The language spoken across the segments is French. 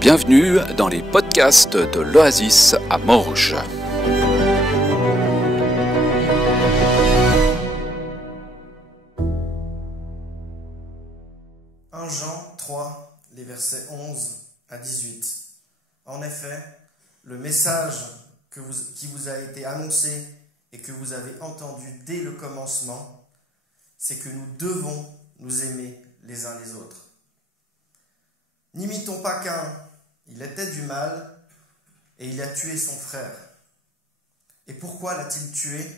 Bienvenue dans les podcasts de l'Oasis à Morges. 1 Jean 3, les versets 11 à 18. En effet, le message qui vous a été annoncé et que vous avez entendu dès le commencement, c'est que nous devons nous aimer les uns les autres. N'imitons pas Caïn, il était du mal et il a tué son frère. Et pourquoi l'a-t-il tué?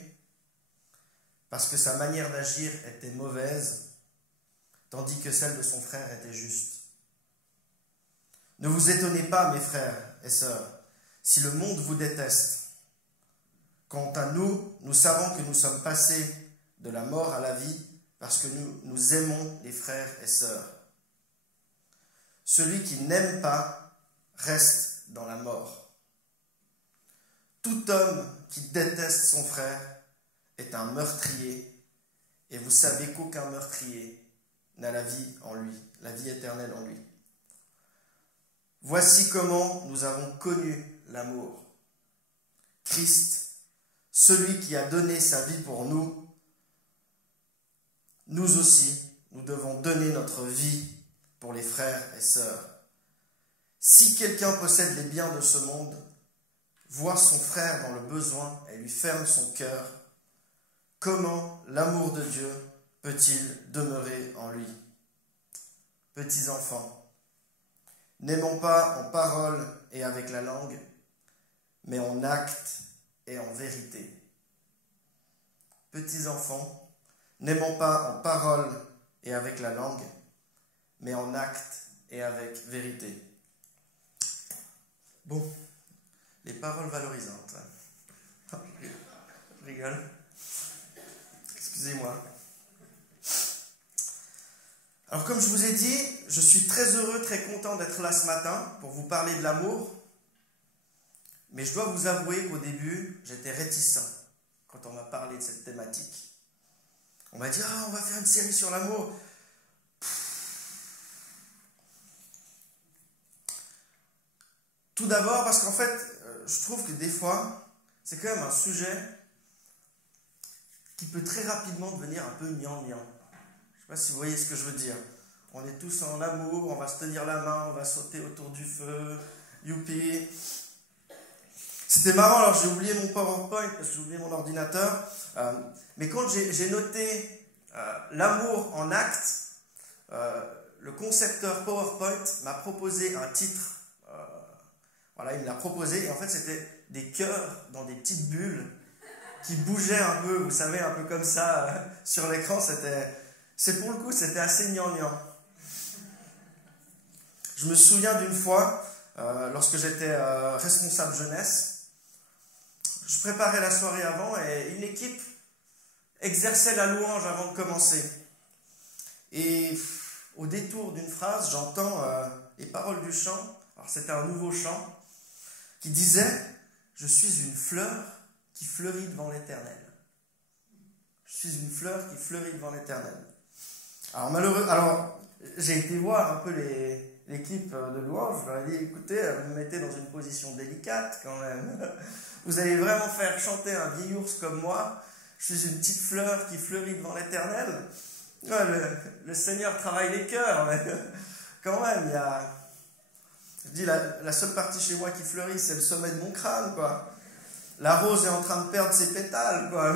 Parce que sa manière d'agir était mauvaise, tandis que celle de son frère était juste. Ne vous étonnez pas, mes frères et sœurs, si le monde vous déteste. Quant à nous, nous savons que nous sommes passés de la mort à la vie parce que nous aimons les frères et sœurs. Celui qui n'aime pas reste dans la mort. Tout homme qui déteste son frère est un meurtrier, et vous savez qu'aucun meurtrier n'a la vie en lui, la vie éternelle en lui. Voici comment nous avons connu l'amour. Christ, celui qui a donné sa vie pour nous, nous aussi, nous devons donner notre vie pour les frères et sœurs. Si quelqu'un possède les biens de ce monde, voit son frère dans le besoin et lui ferme son cœur, comment l'amour de Dieu peut-il demeurer en lui? Petits enfants, n'aimons pas en parole et avec la langue, mais en acte et en vérité. Petits enfants, n'aimons pas en parole et avec la langue, mais en acte et avec vérité. Bon, les paroles valorisantes. Je rigole. Excusez-moi. Alors comme je vous ai dit, je suis très heureux, très content d'être là ce matin pour vous parler de l'amour. Mais je dois vous avouer qu'au début, j'étais réticent quand on m'a parlé de cette thématique. On m'a dit « Ah, on va faire une série sur l'amour ». Tout d'abord parce qu'en fait, je trouve que des fois, c'est quand même un sujet qui peut très rapidement devenir un peu gnangnan. Je ne sais pas si vous voyez ce que je veux dire. On est tous en amour, on va se tenir la main, on va sauter autour du feu, youpi. C'était marrant, alors j'ai oublié mon PowerPoint parce que j'ai oublié mon ordinateur. Mais quand j'ai noté l'amour en acte, le concepteur PowerPoint m'a proposé un titre. Voilà, il me l'a proposé et en fait c'était des cœurs dans des petites bulles qui bougeaient un peu, vous savez, un peu comme ça sur l'écran. Pour le coup, c'était assez gnangnan. Je me souviens d'une fois, lorsque j'étais responsable jeunesse, je préparais la soirée avant et une équipe exerçait la louange avant de commencer. Et au détour d'une phrase, j'entends les paroles du chant. Alors c'était un nouveau chant qui disait « Je suis une fleur qui fleurit devant l'Éternel. » Je suis une fleur qui fleurit devant l'Éternel. Alors j'ai été voir un peu l'équipe de louange. Je leur ai dit « Écoutez, vous me mettez dans une position délicate quand même. Vous allez vraiment faire chanter un vieil ours comme moi. Je suis une petite fleur qui fleurit devant l'Éternel. » Le Seigneur travaille les cœurs, mais quand même, il y a... Je dis, la seule partie chez moi qui fleurit, c'est le sommet de mon crâne, quoi. La rose est en train de perdre ses pétales, quoi.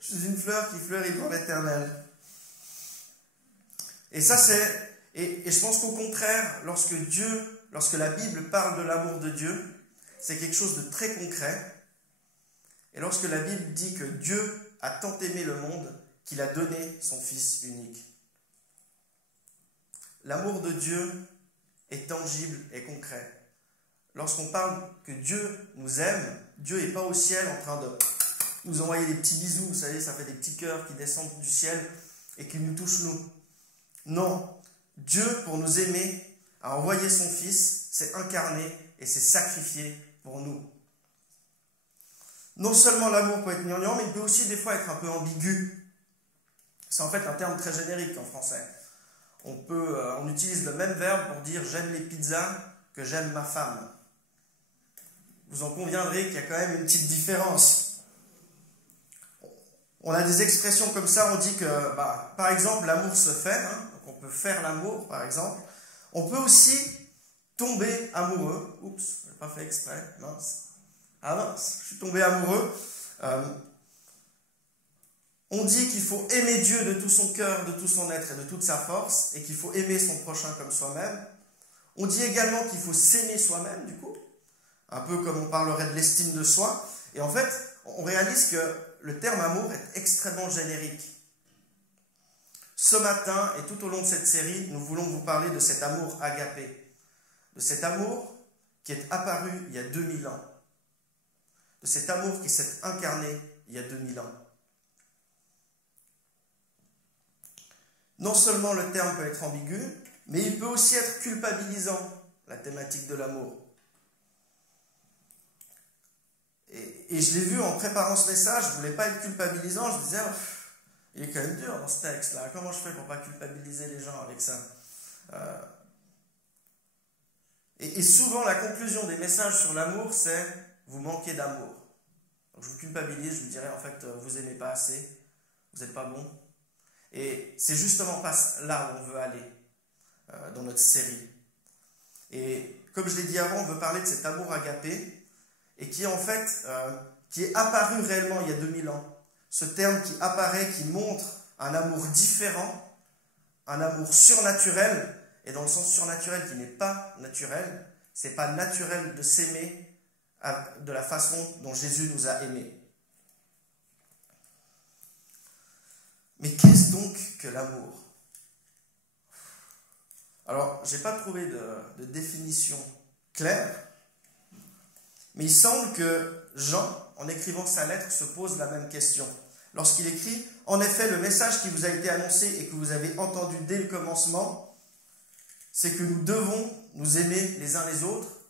Je suis une fleur qui fleurit devant l'Éternel. Et ça, et je pense qu'au contraire, lorsque la Bible parle de l'amour de Dieu, c'est quelque chose de très concret. Et lorsque la Bible dit que Dieu a tant aimé le monde qu'il a donné son Fils unique. L'amour de Dieu est tangible et concret. Lorsqu'on parle que Dieu nous aime, Dieu n'est pas au ciel en train de nous envoyer des petits bisous, vous savez, ça fait des petits cœurs qui descendent du ciel et qui nous touchent nous. Non, Dieu, pour nous aimer, a envoyé son Fils, s'est incarné et s'est sacrifié pour nous. Non seulement l'amour peut être gnangnan, mais il peut aussi des fois être un peu ambigu. C'est en fait un terme très générique en français. On utilise le même verbe pour dire j'aime les pizzas que j'aime ma femme. Vous en conviendrez qu'il y a quand même une petite différence. On a des expressions comme ça, on dit que, par exemple, l'amour se fait, hein, donc on peut faire l'amour, par exemple. On peut aussi tomber amoureux. Oups, je n'ai pas fait exprès, mince. Ah mince, je suis tombé amoureux. On dit qu'il faut aimer Dieu de tout son cœur, de tout son être et de toute sa force, et qu'il faut aimer son prochain comme soi-même. On dit également qu'il faut s'aimer soi-même, du coup, un peu comme on parlerait de l'estime de soi. Et en fait, on réalise que le terme amour est extrêmement générique. Ce matin, et tout au long de cette série, nous voulons vous parler de cet amour agapé, de cet amour qui est apparu il y a 2000 ans, de cet amour qui s'est incarné il y a 2000 ans. Non seulement le terme peut être ambigu, mais il peut aussi être culpabilisant, la thématique de l'amour. Et je l'ai vu en préparant ce message, je ne voulais pas être culpabilisant, je me disais, il est quand même dur dans ce texte-là, comment je fais pour ne pas culpabiliser les gens avec ça et souvent la conclusion des messages sur l'amour, c'est vous manquez d'amour. Donc je vous culpabilise, je vous dirais en fait, vous n'aimez pas assez, vous n'êtes pas bon. Et c'est justement pas là où on veut aller dans notre série. Et comme je l'ai dit avant, on veut parler de cet amour agapé, et qui en fait, qui est apparu réellement il y a 2000 ans. Ce terme qui apparaît, qui montre un amour différent, un amour surnaturel, et dans le sens surnaturel qui n'est pas naturel, c'est pas naturel de s'aimer de la façon dont Jésus nous a aimés. Mais qu'est-ce donc que l'amour? Alors, je n'ai pas trouvé de définition claire, mais il semble que Jean, en écrivant sa lettre, se pose la même question. Lorsqu'il écrit « En effet, le message qui vous a été annoncé et que vous avez entendu dès le commencement, c'est que nous devons nous aimer les uns les autres. »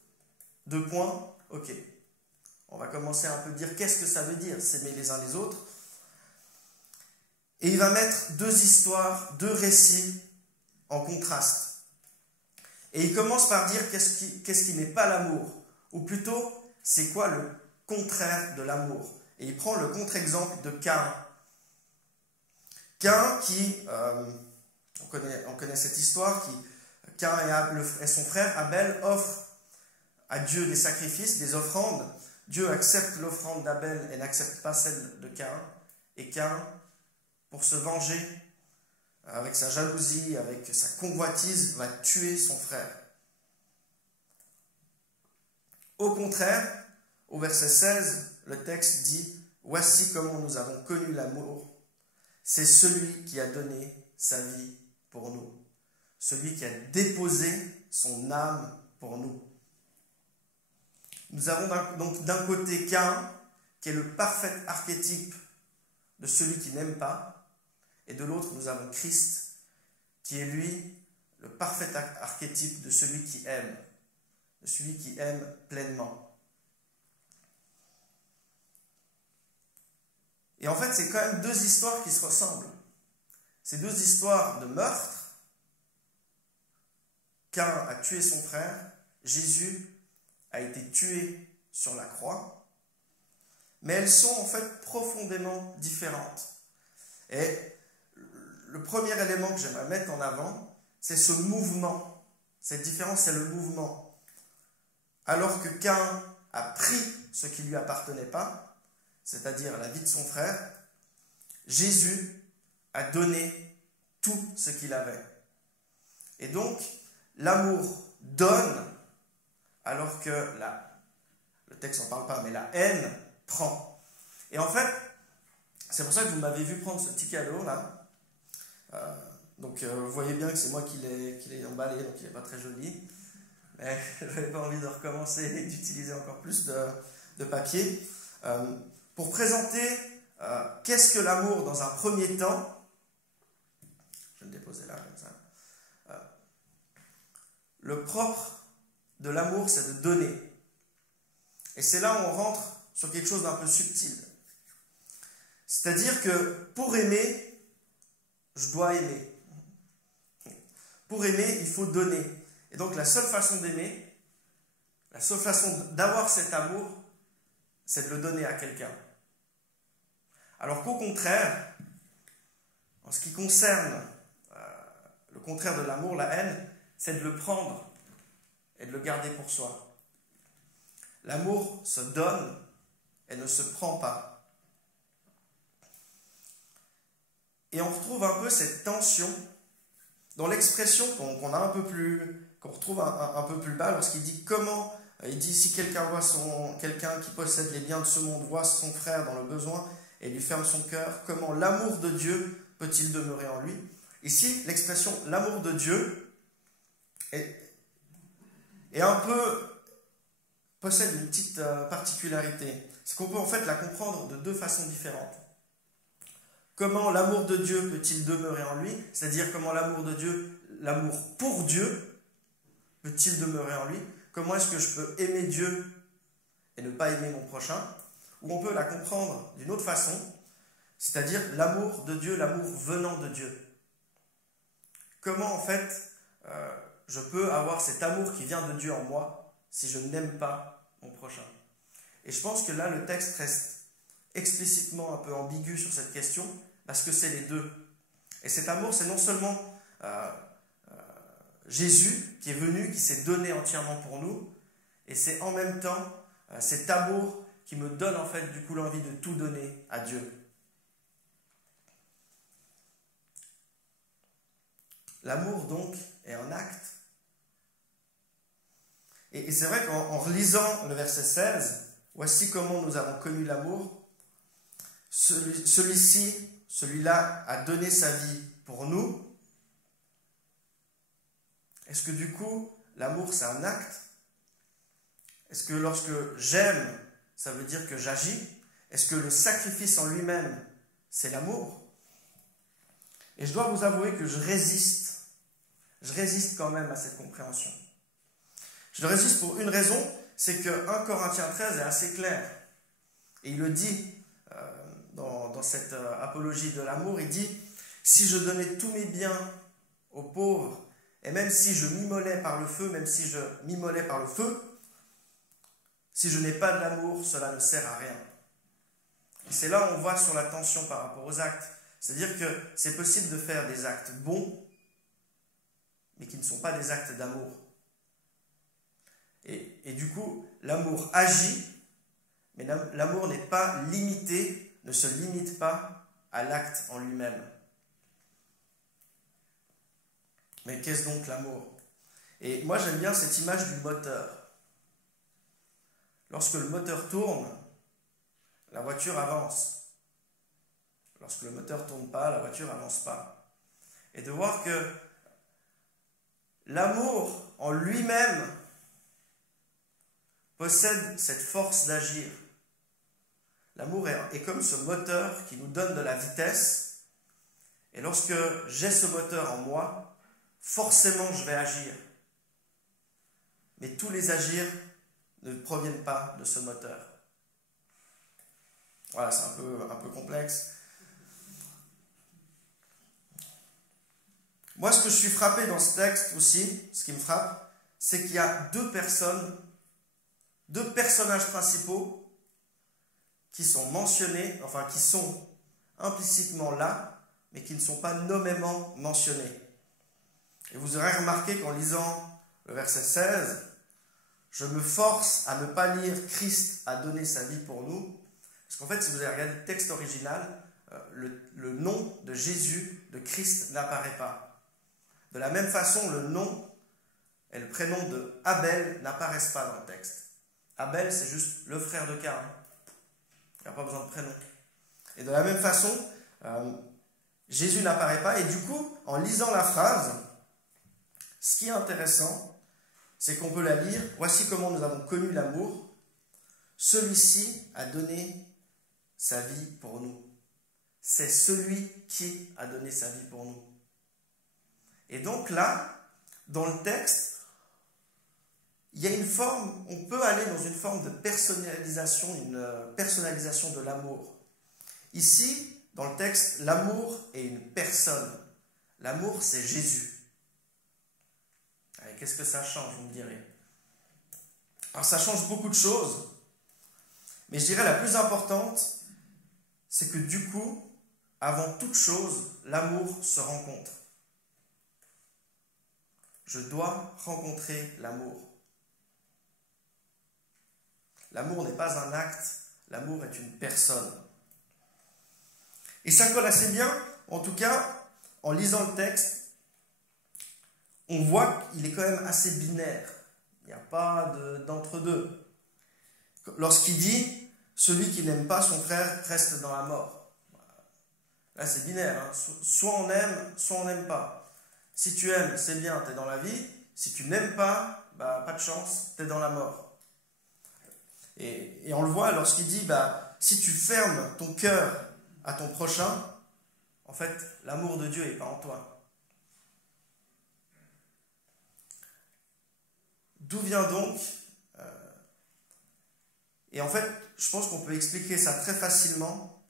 Deux points. Ok. On va commencer à un peu dire qu'est-ce que ça veut dire, s'aimer les uns les autres. Et il va mettre deux histoires, deux récits en contraste. Et il commence par dire qu'est-ce qui n'est pas l'amour, ou plutôt, c'est quoi le contraire de l'amour. Et il prend le contre-exemple de Caïn. Caïn qui, on connaît cette histoire, Caïn et son frère Abel offrent à Dieu des sacrifices, des offrandes. Dieu accepte l'offrande d'Abel et n'accepte pas celle de Caïn. Et Caïn, pour se venger, avec sa jalousie, avec sa convoitise, va tuer son frère. Au contraire, au verset 16, le texte dit « Voici comment nous avons connu l'amour. C'est celui qui a donné sa vie pour nous. Celui qui a déposé son âme pour nous. » Nous avons donc d'un côté Caïn, qui est le parfait archétype de celui qui n'aime pas, et de l'autre, nous avons Christ, qui est lui le parfait archétype de celui qui aime, de celui qui aime pleinement. Et en fait, c'est quand même deux histoires qui se ressemblent. C'est deux histoires de meurtre. Caïn a tué son frère, Jésus a été tué sur la croix, mais elles sont en fait profondément différentes. Et le premier élément que j'aimerais mettre en avant, c'est ce mouvement. Cette différence, c'est le mouvement. Alors que Caïn a pris ce qui ne lui appartenait pas, c'est-à-dire la vie de son frère, Jésus a donné tout ce qu'il avait. Et donc, l'amour donne, alors que le texte n'en parle pas, mais la haine prend. Et en fait, c'est pour ça que vous m'avez vu prendre ce petit cadeau là. Donc vous voyez bien que c'est moi qui l'ai emballé, donc il n'est pas très joli. Mais je n'avais pas envie de recommencer et d'utiliser encore plus de papier. Pour présenter qu'est-ce que l'amour dans un premier temps, je vais le déposer là comme ça. Le propre de l'amour, c'est de donner. Et c'est là où on rentre sur quelque chose d'un peu subtil. C'est-à-dire que pour aimer, je dois aimer. pour aimer, il faut donner. Et donc la seule façon d'aimer, la seule façon d'avoir cet amour, c'est de le donner à quelqu'un. Alors qu'au contraire, en ce qui concerne le contraire de l'amour, la haine, c'est de le prendre et de le garder pour soi. L'amour se donne et ne se prend pas. Et on retrouve un peu cette tension dans l'expression qu'on retrouve un peu plus bas lorsqu'il dit comment, il dit si quelqu'un qui possède les biens de ce monde voit son frère dans le besoin et lui ferme son cœur, comment l'amour de Dieu peut-il demeurer en lui? Ici, l'expression l'amour de Dieu possède une petite particularité. C'est qu'on peut en fait la comprendre de deux façons différentes. Comment l'amour de Dieu peut-il demeurer en lui? C'est-à-dire comment l'amour de Dieu, l'amour pour Dieu, peut-il demeurer en lui? Comment est-ce que je peux aimer Dieu et ne pas aimer mon prochain? Ou on peut la comprendre d'une autre façon, c'est-à-dire l'amour de Dieu, l'amour venant de Dieu. Comment en fait je peux avoir cet amour qui vient de Dieu en moi si je n'aime pas mon prochain? Et je pense que là le texte reste explicitement un peu ambigu sur cette question parce que c'est les deux. Et cet amour, c'est non seulement Jésus qui est venu, qui s'est donné entièrement pour nous, et c'est en même temps cet amour qui me donne en fait du coup l'envie de tout donner à Dieu. L'amour donc est un acte. Et c'est vrai qu'en relisant le verset 16, voici comment nous avons connu l'amour. Celui-là a donné sa vie pour nous. Est-ce que du coup, l'amour c'est un acte? Est-ce que lorsque j'aime, ça veut dire que j'agis? Est-ce que le sacrifice en lui-même, c'est l'amour? Et je dois vous avouer que je résiste quand même à cette compréhension. Je résiste pour une raison, c'est que 1 Corinthiens 13 est assez clair. Et il le dit dans cette apologie de l'amour, il dit « Si je donnais tous mes biens aux pauvres, et même si je m'immolais par le feu, si je n'ai pas de l'amour, cela ne sert à rien. » Et c'est là où on voit sur la tension par rapport aux actes. C'est-à-dire que c'est possible de faire des actes bons, mais qui ne sont pas des actes d'amour. Et du coup, l'amour agit, mais l'amour n'est pas limité, ne se limite pas à l'acte en lui-même. Mais qu'est-ce donc l'amour? Et moi j'aime bien cette image du moteur. Lorsque le moteur tourne, la voiture avance. Lorsque le moteur ne tourne pas, la voiture n'avance pas. Et de voir que l'amour en lui-même possède cette force d'agir. L'amour est comme ce moteur qui nous donne de la vitesse. Et lorsque j'ai ce moteur en moi, forcément je vais agir. Mais tous les agirs ne proviennent pas de ce moteur. Voilà, c'est un peu complexe. Moi, ce que je suis frappé dans ce texte aussi, ce qui me frappe, c'est qu'il y a deux personnages principaux qui sont mentionnés, enfin qui sont implicitement là, mais qui ne sont pas nommément mentionnés. Et vous aurez remarqué qu'en lisant le verset 16, je me force à ne pas lire « Christ a donné sa vie pour nous », parce qu'en fait, si vous avez regardé le texte original, le nom de Jésus, de Christ, n'apparaît pas. De la même façon, le nom et le prénom de Abel n'apparaissent pas dans le texte. Abel, c'est juste le frère de Caïn. Il n'y a pas besoin de prénom. Et de la même façon, Jésus n'apparaît pas. Et du coup, en lisant la phrase, ce qui est intéressant, c'est qu'on peut la lire. Voici comment nous avons connu l'amour. Celui-ci a donné sa vie pour nous. C'est celui qui a donné sa vie pour nous. Et donc là, dans le texte, il y a une forme, on peut aller dans une forme de personnalisation, une personnalisation de l'amour. Ici, dans le texte, l'amour est une personne. L'amour, c'est Jésus. qu'est-ce que ça change, vous me direz? Alors ça change beaucoup de choses, mais je dirais la plus importante, c'est que du coup, avant toute chose, l'amour se rencontre. Je dois rencontrer l'amour. L'amour n'est pas un acte, l'amour est une personne. Et ça colle assez bien, en tout cas, en lisant le texte, on voit qu'il est quand même assez binaire. Il n'y a pas d'entre-deux. Lorsqu'il dit « Celui qui n'aime pas son frère reste dans la mort ». Là, c'est binaire. Hein. Soit on aime, soit on n'aime pas. Si tu aimes, c'est bien, tu es dans la vie. Si tu n'aimes pas, pas de chance, tu es dans la mort. Et on le voit lorsqu'il dit si tu fermes ton cœur à ton prochain, en fait, l'amour de Dieu n'est pas en toi. D'où vient donc et en fait, je pense qu'on peut expliquer ça très facilement,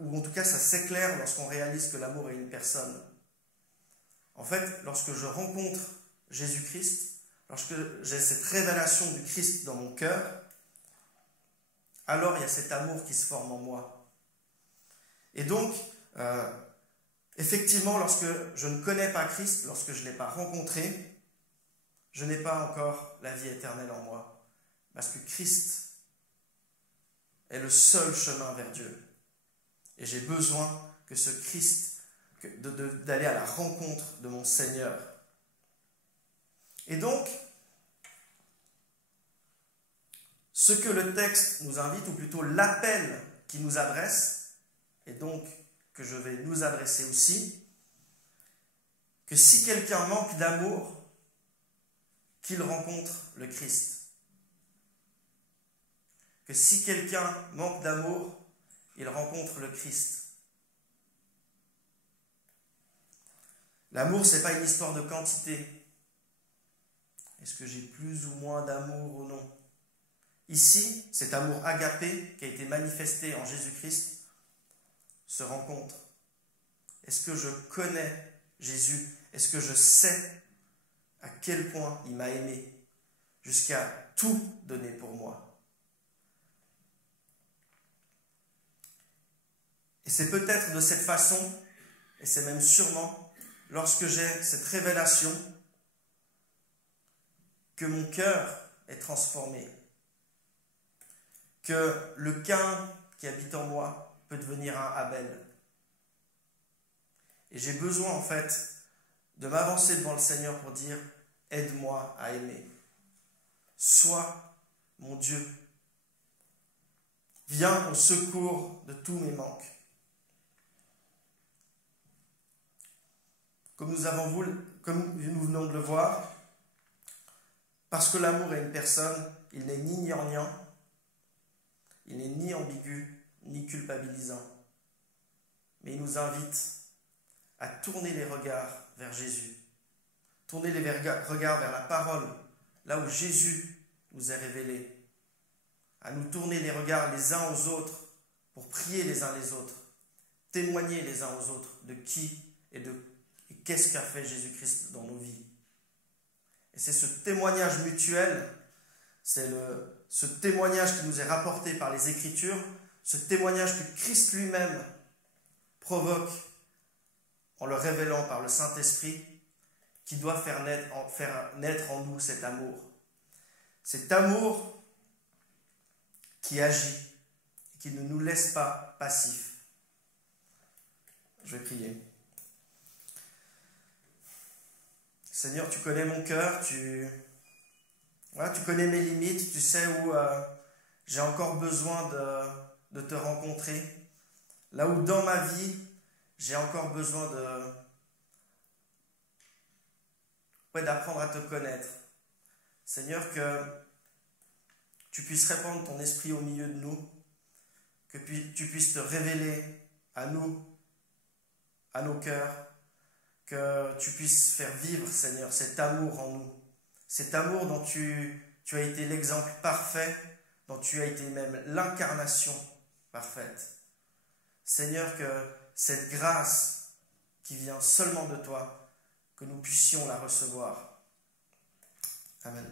ou en tout cas ça s'éclaire lorsqu'on réalise que l'amour est une personne. En fait, lorsque je rencontre Jésus-Christ, lorsque j'ai cette révélation du Christ dans mon cœur, alors il y a cet amour qui se forme en moi. Et donc, effectivement, lorsque je ne connais pas Christ, lorsque je ne l'ai pas rencontré, je n'ai pas encore la vie éternelle en moi. Parce que Christ est le seul chemin vers Dieu. Et j'ai besoin que ce Christ, d'aller à la rencontre de mon Seigneur. Et donc, ce que le texte nous invite, ou plutôt l'appel qui nous adresse, et donc que je vais nous adresser aussi, que si quelqu'un manque d'amour, qu'il rencontre le Christ. Que si quelqu'un manque d'amour, il rencontre le Christ. L'amour, ce n'est pas une histoire de quantité. Est-ce que j'ai plus ou moins d'amour ou non? Ici, cet amour agapé qui a été manifesté en Jésus-Christ se rencontre. Est-ce que je connais Jésus? Est-ce que je sais à quel point il m'a aimé jusqu'à tout donner pour moi? Et c'est peut-être de cette façon, et c'est même sûrement, lorsque j'ai cette révélation, que mon cœur est transformé. Que le Caïn qui habite en moi peut devenir un Abel. Et j'ai besoin en fait de m'avancer devant le Seigneur pour dire « Aide-moi à aimer. Sois mon Dieu. Viens au secours de tous mes manques. » Comme nous venons de le voir, parce que l'amour est une personne, il n'est ni gnangnan, il n'est ni ambigu, ni culpabilisant. Mais il nous invite à tourner les regards vers Jésus, tourner les regards vers la parole, là où Jésus nous est révélé, à nous tourner les regards les uns aux autres pour prier les uns les autres, témoigner les uns aux autres de qui et qu'est-ce qu'a fait Jésus-Christ dans nos vies. Et c'est ce témoignage mutuel, c'est ce témoignage qui nous est rapporté par les Écritures, ce témoignage que Christ lui-même provoque en le révélant par le Saint-Esprit, qui doit faire naître en nous cet amour. Cet amour qui agit, qui ne nous laisse pas passifs. Je vais prier. Seigneur, tu connais mon cœur, tu connais mes limites, tu sais où j'ai encore besoin de te rencontrer. Là où dans ma vie, j'ai encore besoin d'apprendre à te connaître. Seigneur, que tu puisses répandre ton esprit au milieu de nous, que tu puisses te révéler à nous, à nos cœurs, que tu puisses faire vivre, Seigneur, cet amour en nous, cet amour dont tu as été l'exemple parfait, dont tu as été même l'incarnation parfaite. Seigneur, que cette grâce qui vient seulement de toi, que nous puissions la recevoir. Amen.